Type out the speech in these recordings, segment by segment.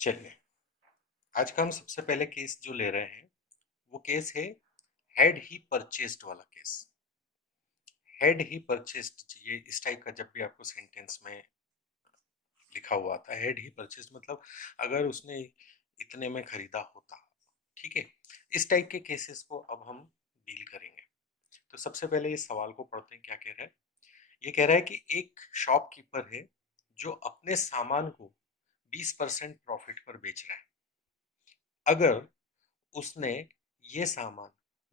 चलिए, आज का हम सबसे पहले केस जो ले रहे हैं वो केस है हैड ही परचेस्ड वाला केस। हैड ही परचेस्ड, ये इस टाइप का जब भी आपको सेंटेंस में लिखा हुआ आता है, हैड ही परचेस्ड मतलब अगर उसने इतने में खरीदा होता। ठीक है, इस टाइप के केसेस को अब हम डील करेंगे। तो सबसे पहले इस सवाल को पढ़ते हैं, क्या कह रहा है। ये कह रहा है कि एक शॉपकीपर है जो अपने सामान को 20% प्रॉफिट पर बेच रहा है। अगर उसने ये सामान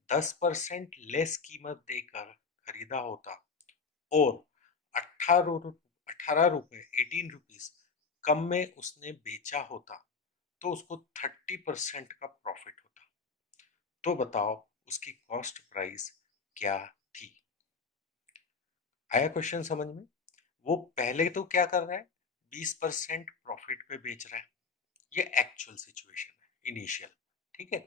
10% लेस कीमत देकर खरीदा होता और 18 रुपए 18 रुपीज कम में उसने बेचा होता तो उसको 30% का प्रॉफिट होता। तो बताओ उसकी कॉस्ट प्राइस क्या थी। आया क्वेश्चन समझ में। वो पहले तो क्या कर रहा है, 20% प्रॉफिट पे बेच रहा है। ये एक्चुअल सिचुएशन है, इनिशियल। ठीक है,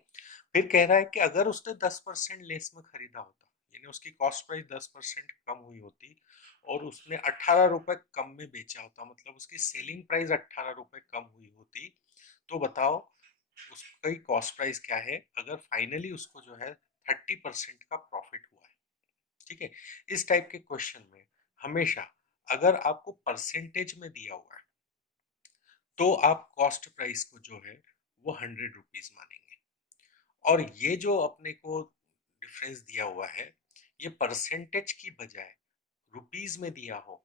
फिर कह रहा है कि अगर उसने 10% लेस में खरीदा होता, यानी उसकी कॉस्ट प्राइस 10% कम हुई होती और उसने 18 रुपए कम में बेचा होता, मतलब उसकी सेलिंग प्राइस 18 रुपए कम हुई होती, तो बताओ उसकी कॉस्ट प्राइस क्या है अगर फाइनली उसको जो है 30% का प्रॉफिट हुआ है। ठीक है, इस टाइप के क्वेश्चन में हमेशा अगर आपको परसेंटेज में दिया हुआ है तो आप कॉस्ट प्राइस को जो है वो 100 रुपीज मानेंगे। और ये जो अपने को डिफरेंस दिया हुआ है, ये परसेंटेज की बजाय रुपीज में दिया हो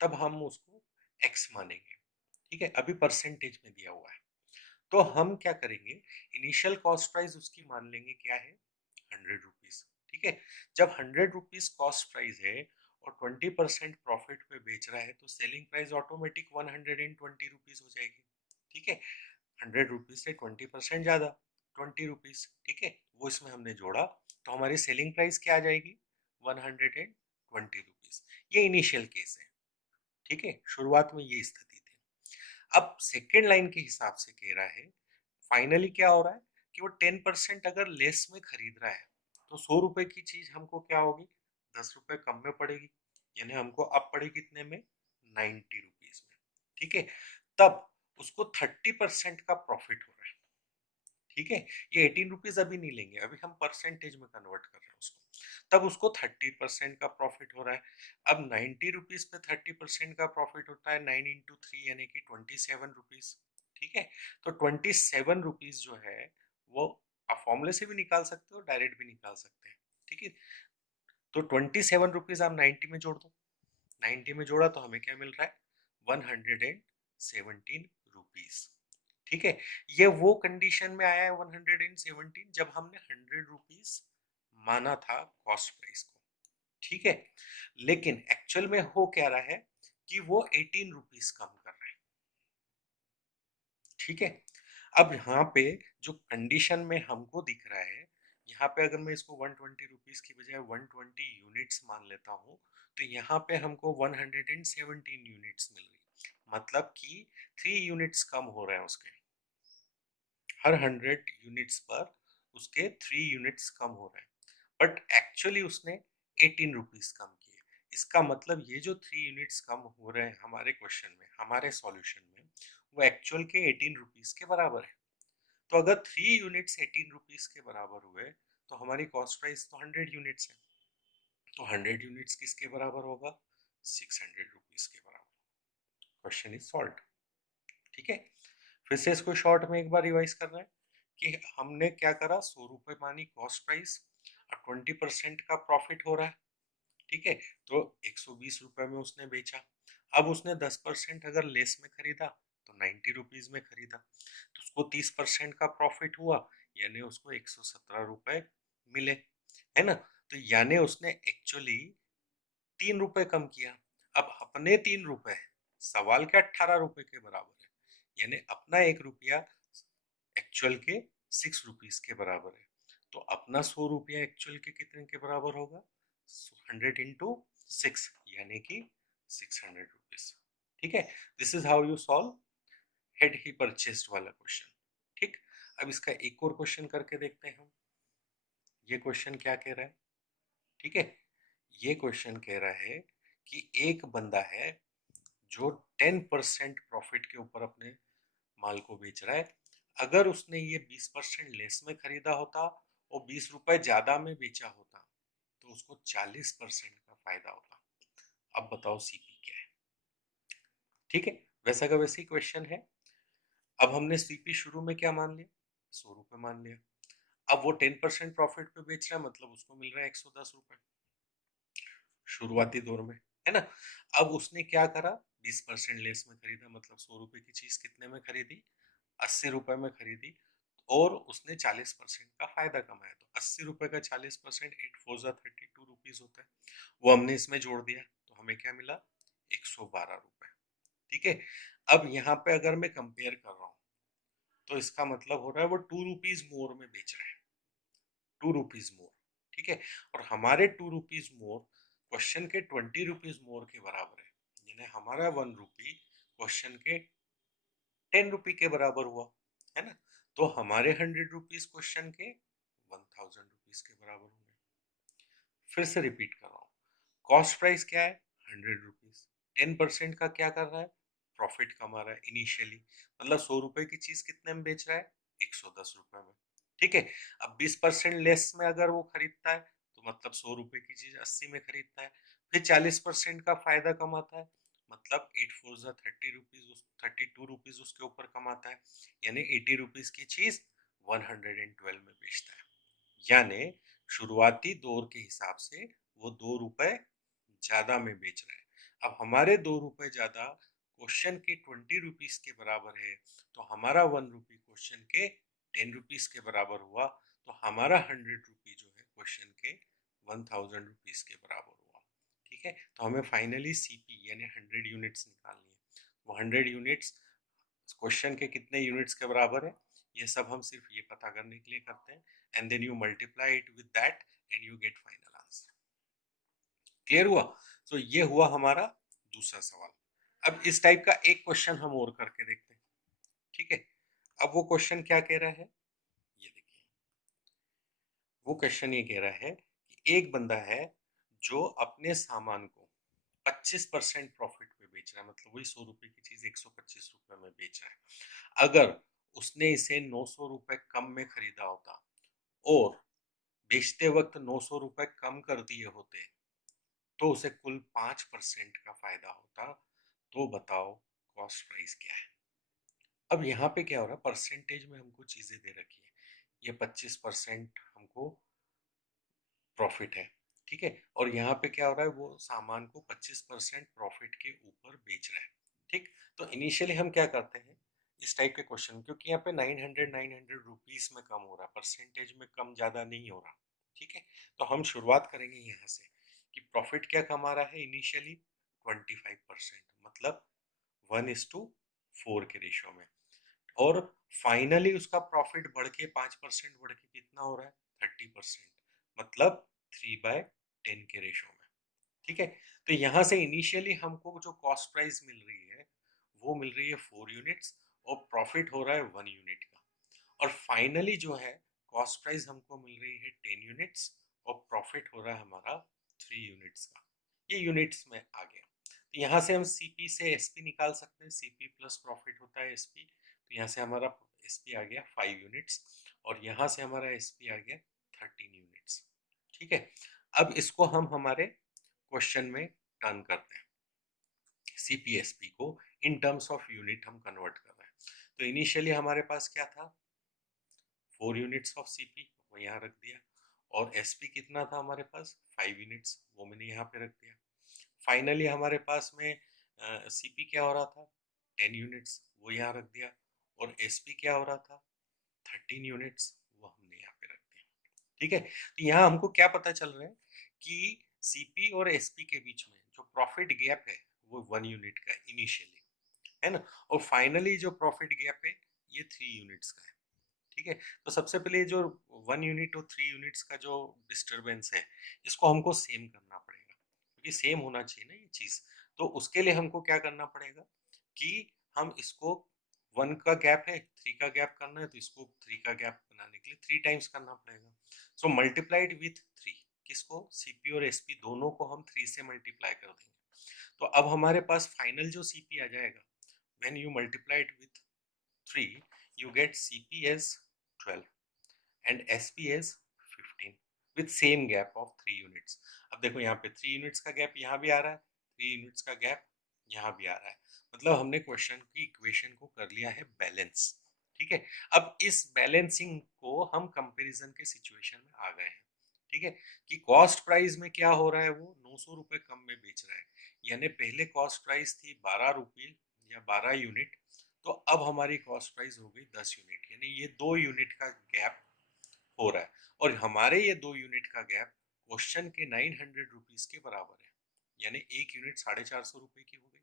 तब हम उसको एक्स मानेंगे। ठीक है, अभी परसेंटेज में दिया हुआ है तो हम क्या करेंगे, इनिशियल कॉस्ट प्राइस उसकी मान लेंगे क्या है, 100 रुपीज। ठीक है, जब 100 रुपीज कॉस्ट प्राइस है और 20% प्रॉफिट पे बेच रहा है तो सेलिंग प्राइस ऑटोमेटिक 120 रुपीज हो जाएगी। ठीक है, 100 रुपीज से 20% ज्यादा 20 रुपीज। ठीक है, वो इसमें हमने जोड़ा तो हमारी सेलिंग प्राइस क्या आ जाएगी, 120 रुपीज। ये इनिशियल केस है। ठीक है, शुरुआत में ये स्थिति थी। अब सेकेंड लाइन के हिसाब से कह रहा है फाइनली क्या हो रहा है कि वो 10% अगर लेस में खरीद रहा है तो 100 रुपए की चीज हमको क्या होगी, 10 रुपए कम में पड़ेगी, यानी हमको अब पड़ेगी कितने में, 90 रुपीज में। ठीक है, तब उसको 30% का प्रॉफिट हो रहा है। ठीक है, ये 18 रुपीज अभी नहीं लेंगे, अभी हम परसेंटेज में कन्वर्ट कर रहे हैं उसको। तब उसको 30% का प्रॉफिट हो रहा है। अब 90 रुपीज पे 30% का प्रॉफिट होता है 9 × 3 यानी कि 27 रुपीज। ठीक है, तो 27 रुपीज जो है वो आप फॉर्मूले से भी निकाल सकते हो, डायरेक्ट भी निकाल सकते हैं। ठीक है, तो 27 रुपीज आप 90 में जोड़ दो, 90 में जोड़ा तो हमें क्या मिल रहा है, 117 रुपीज। ठीक है, ये वो कंडीशन में आया है 117 जब हमने 100 रुपीज माना था कॉस्ट प्राइस को। ठीक है, लेकिन एक्चुअल में हो क्या रहा है कि वो 18 रुपीज कम कर रहा है। ठीक है, अब यहाँ पे जो कंडीशन में हमको दिख रहा है, यहाँ पे अगर मैं इसको 120 रुपीज की बजाय 120 यूनिट्स मान लेता हूँ तो यहाँ पे हमको 117 यूनिट्स मिल रही, मतलब कि 3 यूनिट्स कम हो रहे हैं उसके। हर 100 यूनिट्स पर उसके 3 यूनिट्स कम हो रहे हैं, बट एक्चुअली उसने 18 रुपीज कम किए। इसका मतलब ये जो 3 यूनिट्स कम हो रहे हैं हमारे क्वेश्चन में, हमारे सॉल्यूशन में, वो एक्चुअल के 18 रुपीज के बराबर है। तो अगर 3 यूनिट्स 18 रुपीज के बराबर हुए तो हमारी कॉस्ट प्राइस तो 100 यूनिट्स है, तो 100 यूनिट्स किसके बराबर होगा, 600 रुपीज के बराबर। Question is solve. ठीक है, फिर से इसको शॉर्ट में एक बार रिवाइज करना है कि हमने क्या करा, 100 रुपए मानी कॉस्ट प्राइस और 20% का प्रॉफिट हो रहा है। ठीक है, तो 120 रुपए में उसने बेचा। अब उसने 10% अगर लेस में खरीदा तो 90 रुपीज में खरीदा, तो उसको 30% का प्रॉफिट हुआ, यानी उसको 117 रुपए मिले, है ना। तो यानी उसने एक्चुअली 3 रुपए कम किया। अब अपने 3 रुपए सवाल के 18 रुपए के बराबर है, यानी अपना 1 रुपया एक्चुअल के 6 रुपीज के बराबर है। तो अपना 100 रुपया एक्चुअल के कितने के बराबर होगा, 100 × 6 यानी कि 600 रुपीज। ठीक है, this is how you solve head he purchased वाला क्वेश्चन। ठीक, अब इसका एक और क्वेश्चन करके देखते हैं हम। ये क्वेश्चन क्या कह रहा है, ठीक है, ये क्वेश्चन कह रहा है कि एक बंदा है जो 10% प्रॉफिट के ऊपर अपने माल को बेच रहा है। अगर उसने ये 20% लेस में खरीदा होता और 20 रुपए ज्यादा में बेचा होता तो उसको 40% का फायदा होता। अब बताओ सीपी क्या है? ठीक है, वैसा का वैसे ही क्वेश्चन है। अब हमने सीपी शुरू में क्या मान लिया? 100 रुपए मान लिया। अब वो 10% प्रॉफिट पे बेच रहा है, मतलब उसको मिल रहा है 110 रुपए शुरुआती दौर में, है ना। अब उसने क्या करा? 20% लेस में खरीदा, मतलब 100 रुपए की चीज कितने में खरीदी? 80 रुपए में खरीदी। और उसने 40% का फायदा कमाया। तो 80 रुपए का 40%, 8 4 32 रुपीज होता है। वो हमने इसमें जोड़ दिया तो हमें क्या मिला? 112 रुपए। ठीक है। अब यहाँ पे अगर मैं कंपेयर कर रहा हूँ तो इसका मतलब हो रहा है वो 2 रुपीज मोर में बेच रहा है। 2 रुपीज मोर। ठीक है। और हमारे 2 रुपीज मोर क्वेश्चन के 20 रुपीज मोर के बराबर है। यानी हमारा 1 रुपी क्वेश्चन के 10 रुपी के बराबर हुआ, है ना। तो हमारे 100 रुपीज क्वेश्चन के 1000 रुपीज के बराबर होंगे। फिर से रिपीट कर रहा हूँ। कॉस्ट प्राइस क्या है? 100 रुपीज। 10% का क्या कर रहा है? प्रॉफिट कमा रहा है इनिशियली। मतलब 100 रुपए की चीज कितने में बेच रहा है? 110 रुपए में। ठीक है। अब 20% लेस में अगर वो खरीदता है तो मतलब 100 रुपए की चीज 80 में खरीदता है। फिर 40% का फायदा कमाता है, मतलब 8 4 30 रुपीज, 32 रुपीज उसके ऊपर कमाता है। यानी 80 रुपीज की चीज 112 में बेचता है। यानी शुरुआती दौर के हिसाब से वो 2 रुपए ज्यादा में बेच रहा है। अब हमारे 2 रुपए ज्यादा क्वेश्चन के 20 रुपीज के बराबर है, तो हमारा 1 रुपी क्वेश्चन के 10 रुपीज के बराबर हुआ। तो हमारा 100 रुपी जो है क्वेश्चन के 1000 रुपीज के बराबर हुआ। ठीक है। तो हमें फाइनली सीपी यानी 100 यूनिट्स निकालनी है। वो 100 यूनिट्स क्वेश्चन के कितने यूनिट्स के बराबर है, ये सब हम सिर्फ ये पता करने के लिए करते हैं। And then you multiply it with that and you get final answer. Clear हुआ? तो ये हुआ हमारा दूसरा सवाल। अब इस टाइप का एक क्वेश्चन हम और करके देखते हैं। ठीक है। अब वो क्वेश्चन क्या कह रहा है, ये देखिए। वो क्वेश्चन ये कह रहा है कि एक बंदा है जो अपने सामान को 25% प्रॉफिट पे बेच रहा है, मतलब वही 100 रुपए की चीज 125 रुपए में बेच रहा है। अगर उसने इसे 900 रुपए कम में खरीदा होता और बेचते वक्त 900 रुपए कम कर दिए होते तो उसे कुल 5% का फायदा होता। तो बताओ कॉस्ट प्राइस क्या है? अब यहाँ पे क्या हो रहा है, परसेंटेज में हमको चीजें दे रखी है। ये 25% हमको प्रॉफिट है। ठीक है। और यहाँ पे क्या हो रहा है, वो सामान को 25% प्रॉफिट के ऊपर बेच रहा है। ठीक। तो इनिशियली हम क्या करते हैं इस टाइप के क्वेश्चन, क्योंकि यहाँ पे 900 रुपीस में कम हो रहा है, परसेंटेज में कम ज्यादा नहीं हो रहा। ठीक है। तो हम शुरुआत करेंगे यहाँ से कि प्रॉफिट क्या कमा रहा है इनिशियली? 25%, मतलब 1:4 के रेशियो में। और फाइनली उसका प्रॉफिट बढ़ के 5% बढ़ के कितना हो रहा है? 30%, मतलब 3/10 के रेशो में। ठीक है। तो यहां से इनिशियली हमको जो कॉस्ट प्राइस मिल रही है वो मिल रही है 4 यूनिट्स और प्रॉफिट हो रहा है 1 यूनिट का। और फाइनली जो है कॉस्ट प्राइस हमको मिल रही है 10 यूनिट्स और प्रॉफिट हो रहा है हमारा 3 यूनिट्स का। ये यूनिट्स में आ गया। तो यहाँ से हम सीपी से एसपी निकाल सकते हैं। सीपी प्लस प्रॉफिट होता है एसपी। तो यहाँ से हमारा एसपी आ गया 5 यूनिट्स और यहाँ से हमारा एसपी आ गया 13 यूनिट्स। ठीक है। अब इसको हम हमारे क्वेश्चन में टर्न करते हैं। सीपीएसपी को इन टर्म्स ऑफ यूनिट हम कन्वर्ट कर रहे हैं। तो इनिशियली हमारे पास क्या था? 4 यूनिट्स ऑफ सीपी, वो यहाँ रख दिया। और एसपी कितना था हमारे पास? 5 यूनिट्स, वो मैंने यहाँ पे रख दिया। फाइनली हमारे पास में सीपी क्या हो रहा था? 10 यूनिट्स, वो यहाँ रख दिया। और एसपी क्या हो रहा था? 13 यूनिट्स, वो हमने यहाँ पे रख दिया। ठीक है। तो यहाँ हमको क्या पता चल रहा है कि सीपी और एसपी के बीच में जो प्रॉफिट गैप है वो 1 यूनिट का है इनिशियली, है ना। और फाइनली जो प्रॉफिट गैप है ये 3 यूनिट्स का है। ठीक है। तो सबसे पहले जो 1 यूनिट और 3 यूनिट्स का जो डिस्टरबेंस है इसको हमको सेम करना पड़ेगा, क्योंकि सेम होना चाहिए ना ये चीज। तो उसके लिए हमको क्या करना पड़ेगा कि हम इसको 1 का गैप है, 3 का गैप करना है, तो इसको 3 का गैप बनाने के लिए 3 टाइम्स करना पड़ेगा। सो मल्टीप्लाइड विथ 3, किसको? सीपी और एसपी दोनों को हम 3 से मल्टीप्लाई कर देंगे। तो अब हमारे पास फाइनल जो सीपी आ जाएगा, when you multiply it with 3, you get CP as 12 and SP as 15 with same gap of 3 units. अब देखो यहाँ पे 3 यूनिट्स का गैप यहाँ भी आ रहा है, 3 यूनिट्स का गैप यहाँ भी आ रहा है, मतलब हमने क्वेश्चन की इक्वेशन को कर लिया है बैलेंस। ठीक है, अब इस बैलेंसिंग को हम कंपैरिजन के सिचुएशन में आ गए हैं। ठीक है, कि कॉस्ट प्राइस में क्या हो रहा है, वो 900 रुपए कम में बेच रहा है, यानी पहले कॉस्ट प्राइस थी 12 रुपये या 12 यूनिट, तो अब हमारी कॉस्ट प्राइस हो गई 10 यूनिट, यानी ये 2 यूनिट का गैप हो रहा है। और हमारे ये 2 यूनिट का गैप क्वेश्चन के 900 रुपीज के बराबर है, यानी एक यूनिट 450 रुपए की हो गई।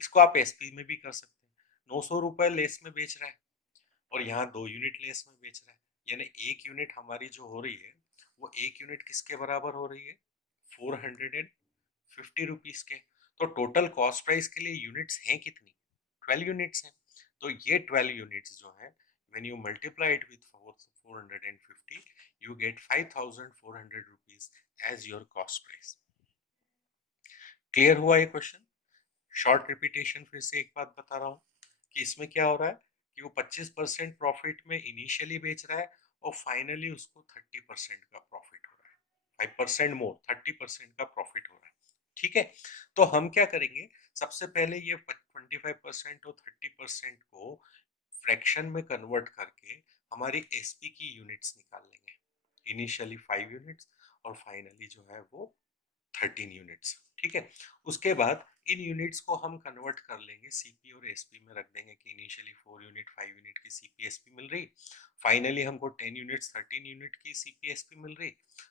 इसको आप एसपी में भी कर सकते हैं, 900 रुपए लेस में बेच रहा है और यहाँ 2 यूनिट लेस में बेच रहा है, यानी एक यूनिट हमारी जो हो रही है वो एक यूनिट किसके बराबर हो रही है, 450 रुपीज के। तो टोटल कॉस्ट प्राइस के लिए यूनिट्स हैं कितनी, 12 यूनिट्स हैं। तो ये 12 यूनिट्स जो हैं, when you multiply it with 450, you get 5400 rupees as your cost price। Clear हुआ ये क्वेश्चन? शॉर्ट रिपीटेशन फिर से एक बात बता रहा हूँ कि इसमें क्या हो रहा है कि वो 25% प्रॉफिट में इनिशियली बेच रहा है और फाइनली उसको 30% का प्रॉफिट हो रहा है, 5% मोर 30% का प्रॉफिट हो रहा है। ठीक है, तो हम क्या करेंगे, सबसे पहले ये 25% और 30% को फ्रैक्शन में कन्वर्ट करके हमारी एसपी की यूनिट्स निकाल लेंगे, इनिशियली 5 यूनिट्स और फाइनली जो है वो 13 यूनिट्स। ठीक है, उसके बाद इन यूनिट्स को हम कन्वर्ट कर लेंगे सीपी और एसपी में, रख देंगे कि इनिशियली 4 यूनिट 5 यूनिट की सीपी एसपी मिल रही, फाइनली हमको 10 यूनिट्स 13 यूनिट की सीपी एसपी मिल रही,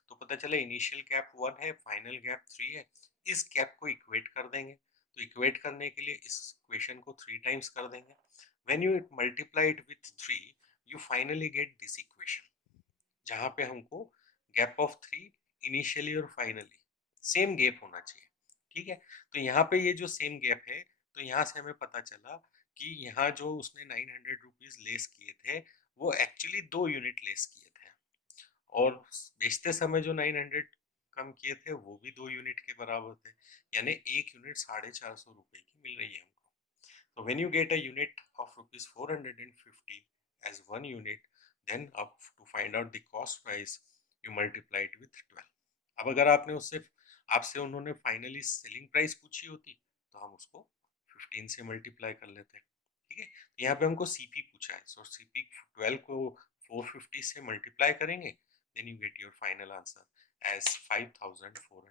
तो पता चला इनिशियल गैप 1 है, फाइनल गैप 3 है। इस गैप को इक्वेट कर देंगे, तो इक्वेट करने के लिए इस इक्वेशन को 3 टाइम्स कर देंगे। When you multiply it with 3, you finally get this equation, जहां पे हमको गैप ऑफ 3 इनिशियली और फाइनली सेम गैप होना चाहिए। ठीक है, तो यहाँ पे ये जो सेम गैप है, तो यहाँ से हमें पता चला कि यहाँ जो उसने 900 रुपीज लेस किए थे वो एक्चुअली 2 यूनिट लेस किए थे, और बेचते समय जो 900 कम किए थे वो भी 2 यूनिट के बराबर थे, यानी एक यूनिट 450 रुपए की मिल रही है हमको। So when you get a unit of rupees 450 as one unit, then up to find out the cost price, you multiply it with 12। अब अगर आपने उससे आपसे उन्होंने फाइनली सेलिंग प्राइस पूछी होती तो हम उसको 15 से मल्टीप्लाई कर लेते हैं। ठीक है, यहाँ पे हमको सीपी पूछा है, सो सीपी 12 को 450 से मल्टीप्लाई करेंगे, then you get your final answer as 5400